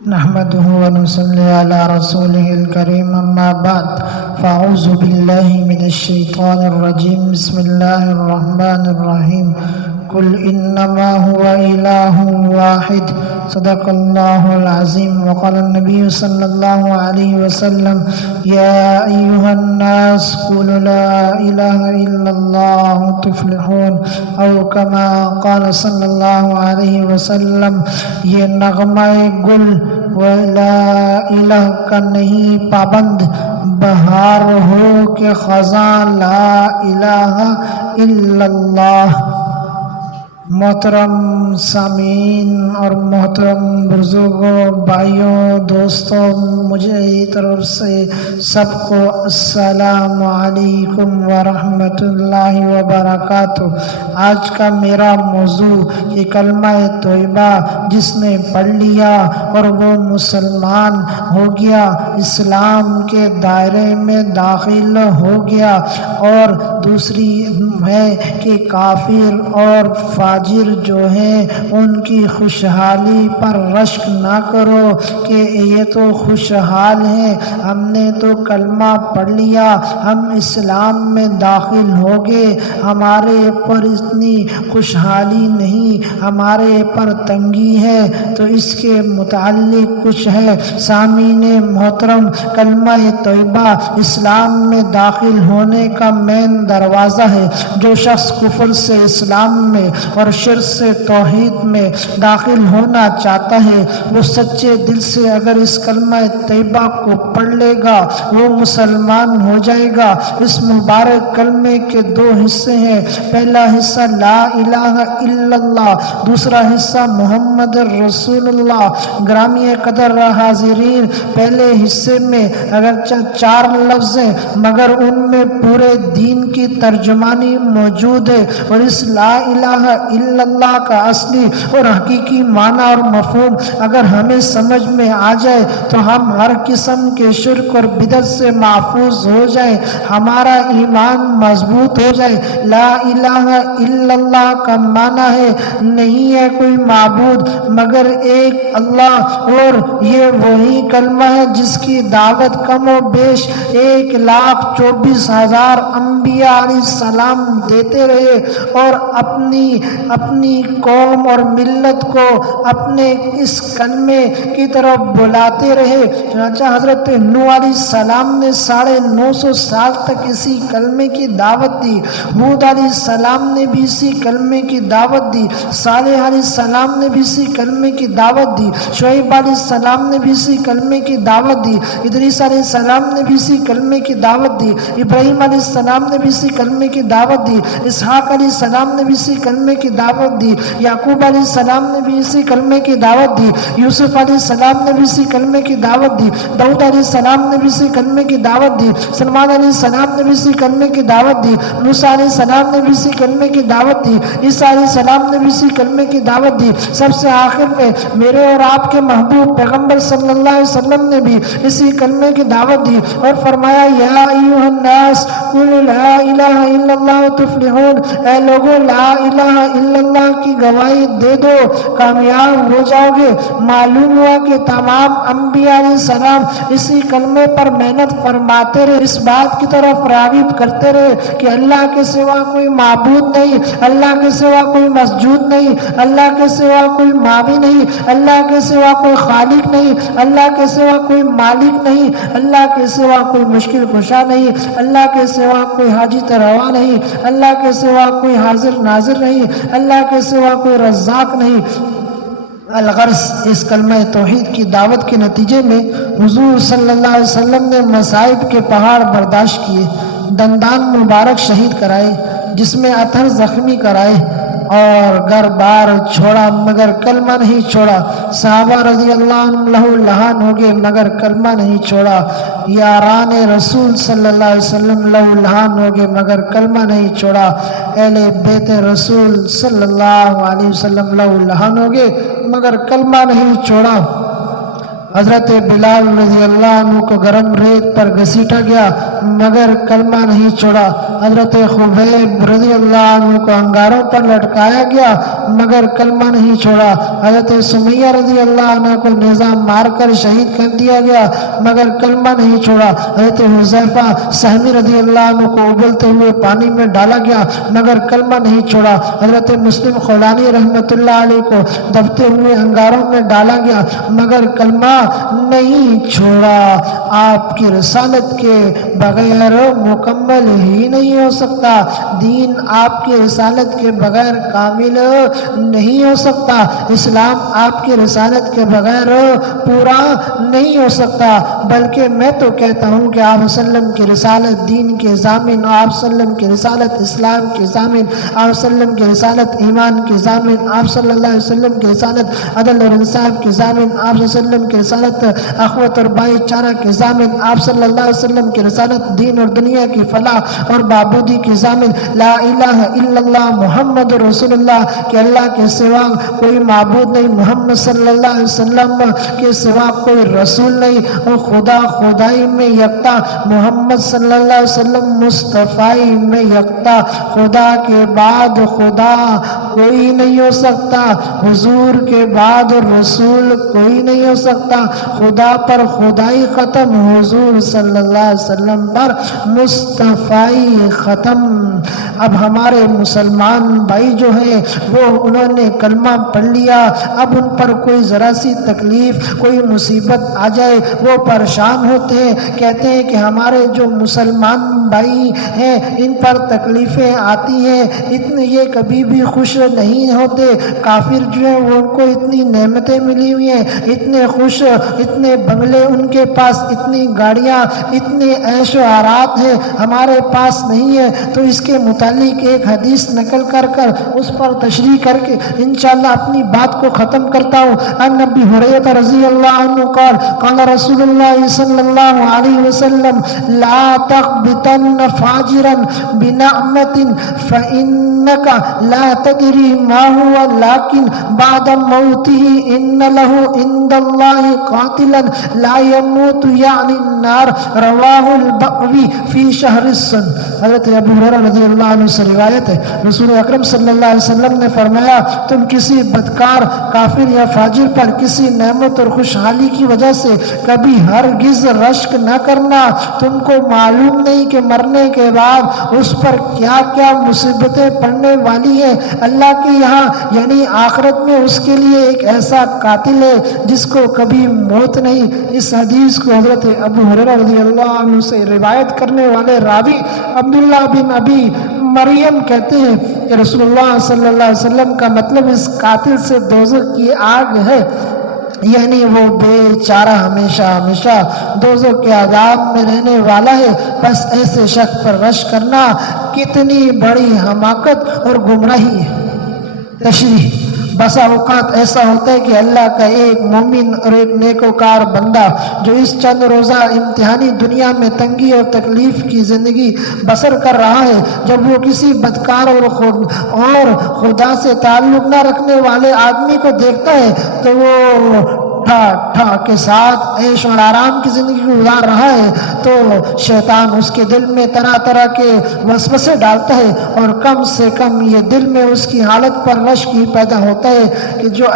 نحمده ونصلي على رسوله الكريم أما بعد فأعوذ بالله من الشيطان الرجيم بسم الله الرحمن الرحيم قل إنما هو إله واحد صدق الله العظيم وقال النبي صلى الله عليه وسلم يا أيها الناس قولوا لا إله إلا الله تفلحون أو كما قال صلی اللہ علیہ وسلم۔ یہ نغمہ گل و لا الہ کا نہیں پابند، بہار ہو کہ خزاں لا الہ الا اللہ۔ محترم سامعین اور محترم بزرگوں، بھائیوں، دوستوں، مجھے طرف سے سب کو السلام علیکم ورحمۃ اللہ وبرکاتہ۔ آج کا میرا موضوع یہ کلمہ طیبہ جس نے پڑھ لیا اور وہ مسلمان ہو گیا، اسلام کے دائرے میں داخل ہو گیا، اور دوسری ہے کہ کافر اور فاجر جو ہیں ان کی خوشحالی پر رشک نہ کرو کہ یہ تو خوشحال ہیں، ہم نے تو کلمہ پڑھ لیا، ہم اسلام میں داخل ہو گئے، ہمارے پر اتنی خوشحالی نہیں، ہمارے پر تنگی ہے۔ تو اس کے متعلق کچھ ہے۔ سامعین محترم، کلمہ طیبہ اسلام میں داخل ہونے کا مین دروازہ ہے۔ جو شخص کفر سے اسلام میں اور شرک سے توحید میں داخل ہونا چاہتا ہے، وہ سچے دل سے اگر اس کلمہ طیبہ کو پڑھ لے گا وہ مسلمان ہو جائے گا۔ اس مبارک کلمے کے دو حصے ہیں۔ پہلا حصہ لا الہ الا اللہ، دوسرا حصہ محمد رسول اللہ۔ گرامی قدر حاضرین، پہلے حصے میں اگرچہ 4 لفظ ہیں مگر ان میں پورے دین کی ترجمانی موجود ہے، اور اس لا الہ الا اللہ کا اصلی اور حقیقی معنی اور مفہوم اگر ہمیں سمجھ میں آ جائے تو ہم ہر قسم کے شرک اور بدعت سے محفوظ ہو جائیں، ہمارا ایمان مضبوط ہو جائے۔ لا الہ الا اللہ کا معنی ہے نہیں ہے کوئی معبود مگر ایک اللہ، اور یہ وہی کلمہ ہے جس کی دعوت کم و بیش 1,24,000 انبیاء علیہ السلام دیتے رہے، اور اپنی قوم اور ملت کو اپنے اس کلمے کی طرف بلاتے رہے۔ چنانچہ حضرت نوح علیہ السلام نے 950 سال تک اسی کلمے کی دعوت دی، ہود علیہ السلام نے بھی اسی کلمے کی دعوت دی، صالح علیہ السلام نے بھی اسی کلمے کی دعوت دی، شعیب علیہ السلام نے بھی اسی کلمے کی دعوت دی، ادریس علیہ السلام نے بھی اسی کلمے کی دعوت دی، ابراہیم علیہ السلام نے بھی اسی کلمے کی دعوت دی، اسحاق علیہ السلام نے بھی اسی کلمے کی دعوت دی، یعقوب علیہ السلام نے بھی اسی کلمے کی دعوت دی، یوسف علیہ السلام نے بھی اسی کلمے کی دعوت دی، داؤد علیہ السلام نے بھی اسی کلمے کی دعوت دی، سلمان علیہ السلام نے بھی اسی کلمے کی دعوت دی، موسیٰ علیہ السلام نے بھی اسی کلمے کی دعوت دی، عیسیٰ علیہ السلام نے بھی اسی کلمے کی دعوت دی۔ سب سے آخر میں میرے اور آپ کے محبوب پیغمبر صلی اللہ علیہ وسلم نے بھی اسی کلمے کی دعوت دی اور فرمایا یا ایھا الناس قولوا لا الہ الا اللہ تفلحون، اے لوگوں لا الہ الا اللہ کی گواہی دے دو، کامیاب ہو جاؤ گے۔ معلوم ہوا کہ تمام انبیاء علیہ السلام اسی کلمے پر محنت فرماتے رہے، اس بات کی طرف راغب کرتے رہے کہ اللہ کے سوا کوئی معبود نہیں، اللہ کے سوا کوئی مسجود نہیں، اللہ کے سوا کوئی مابی نہیں، اللہ کے سوا کوئی خالق نہیں، اللہ کے سوا کوئی مالک نہیں، اللہ کے سوا کوئی مشکل کشا نہیں، اللہ کے سوا کوئی حاجت روا نہیں، اللہ کے سوا کوئی حاضر ناظر نہیں، اللہ کے سوا کوئی رزاق نہیں۔ الغرض اس کلمہ توحید کی دعوت کے نتیجے میں حضور صلی اللہ علیہ وسلم نے مصائب کے پہاڑ برداشت کیے، دندان مبارک شہید کرائے، جسم اطہر زخمی کرائے، اور گھر بار چھوڑا مگر کلمہ نہیں چھوڑا۔ صحابہ رضی اللہ عنہ لہو لہان ہو گئے مگر کلمہ نہیں چھوڑا۔ یاران رسول صلی اللہ علیہ وسلم لہو لہان ہو گئے مگر کلمہ نہیں چھوڑا۔ اہل بیت رسول صلی اللہ علیہ وسلم لہو لہان ہو گئے مگر کلمہ نہیں چھوڑا۔ حضرت بلال رضی اللہ عنہ کو گرم ریت پر گھسیٹا گیا مگر کلمہ نہیں چھوڑا۔ حضرت خبیب رضی اللہ عنہ کو انگاروں پر لٹکایا گیا مگر کلمہ نہیں چھوڑا۔ حضرت سمیہ رضی اللہ عنہ کو نیزہ مار کر شہید کر دیا گیا مگر کلمہ نہیں چھوڑا۔ حضرت حذیفہ سہمی رضی اللہ عنہ کو ابلتے ہوئے پانی میں ڈالا گیا مگر کلمہ نہیں چھوڑا۔ حضرت مسلم خولانی رحمۃ اللہ علیہ کو دبتے ہوئے انگاروں میں ڈالا گیا مگر کلمہ نہیں چھوڑا۔ آپ کی رسالت کے بغیر مکمل ہی نہیں ہو سکتا، دین آپ کی رسالت کے بغیر کامل نہیں ہو سکتا، اسلام آپ کی رسالت کے بغیر پورا نہیں ہو سکتا۔ بلکہ میں تو کہتا ہوں کہ آپ صلی اللہ علیہ وسلم کی رسالت دین کے ضامن، آپ صلی اللہ علیہ وسلم کی رسالت اسلام کے ضامن، آپ صلی اللہ علیہ وسلم کی رسالت ایمان کے ضامن، آپ صلی اللہ علیہ وسلم کی رسالت عدل اور انصاف کے ضامن، آپ صلی اللہ علیہ وسلم کی رسالت اخوت اور بھائی چارہ کے ضامن، آپ صلی اللہ علیہ وسلم کی رسالت دین اور دنیا کی فلاح اور بابودی کی ضامن، لا الہ الا اللہ محمد رسول اللہ، کہ اللہ کے سوا کوئی معبود نہیں، محمد صلی اللہ علیہ وسلم کے سوا کوئی رسول نہیں، اور خدا خدائی میں یکتا، محمد صلی اللہ علیہ وسلم مصطفی میں یکتا، خدا کے بعد خدا کوئی نہیں ہو سکتا، حضور کے بعد رسول کوئی نہیں ہو سکتا، خدا پر خدائی ختم، حضور صلی اللہ علیہ وسلم پر مصطفی ختم۔ اب ہمارے مسلمان بھائی جو ہیں وہ انہوں نے کلمہ پڑھ لیا، اب ان پر کوئی ذرا سی تکلیف کوئی مصیبت آ جائے وہ پریشان ہوتے ہیں، کہتے ہیں کہ ہمارے جو مسلمان بھائی ہیں ان پر تکلیفیں آتی ہیں، اتنے یہ کبھی بھی خوش نہیں ہوتے، کافر جو ہیں وہ ان کو اتنی نعمتیں ملی ہوئی ہیں، اتنے خوش، اتنے بنگلے ان کے پاس، اتنی گاڑیاں، اتنے عیش و آرات ہیں، ہمارے پاس نہیں ہے۔ تو اس کے متعلق ایک حدیث نقل کر اس پر تشریح کر کے انشاءاللہ اپنی بات کو ختم کرتا ہوں۔ عن ابی ہریرہ رضی اللہ عنہ قال قال رسول اللہ صلی اللہ علیہ وسلم لا تغبطن فاجرا بنعمت فإنك لا تدری ما هو لیکن بعد موته ان له عند الله قاتلا لا يموت یعنی النار، رواہ البغوی فی شہر السن۔ حضرت ابو ہریرہ رضی اللہ عنہ سے روایت ہے، رسول اکرم صلی اللہ علیہ وسلم نے فرمایا تم کسی بدکار کافر یا فاجر پر کسی نعمت اور خوشحالی کی وجہ سے کبھی ہرگز رشک نہ کرنا، تم کو معلوم نہیں کہ مرنے کے بعد اس پر کیا کیا مصیبتیں پڑنے والی ہیں۔ اللہ کے یہاں یعنی آخرت میں اس کے لیے ایک ایسا قاتل ہے جس کو کبھی موت نہیں۔ اس حدیث کو حضرت ابو ہریرہ رضی اللہ عنہ سے روایت کرنے والے راوی عبداللہ بن ابی مریم کہتے ہیں کہ رسول اللہ صلی اللہ علیہ وسلم کا مطلب اس قاتل سے دوزخ کی آگ ہے، یعنی وہ بے چارہ ہمیشہ ہمیشہ دوزخ کے عذاب میں رہنے والا ہے۔ بس ایسے شخص پر رشک کرنا کتنی بڑی حماقت اور گمراہی ہے۔ تشریح: بسا اوقات ایسا ہوتا ہے کہ اللہ کا ایک مومن اور ایک نیکوکار بندہ جو اس چند روزہ امتحانی دنیا میں تنگی اور تکلیف کی زندگی بسر کر رہا ہے، جب وہ کسی بدکار اور خدا سے تعلق نہ رکھنے والے آدمی کو دیکھتا ہے تو وہ ٹھا کے ساتھ عیش اور آرام کی زندگی گزار رہا ہے تو شیطان اس کے دل میں طرح طرح کے وسوسے ڈالتا ہے، اور کم سے کم یہ دل میں اس کی حالت پر رشک ہی پیدا ہوتا ہے کہ جو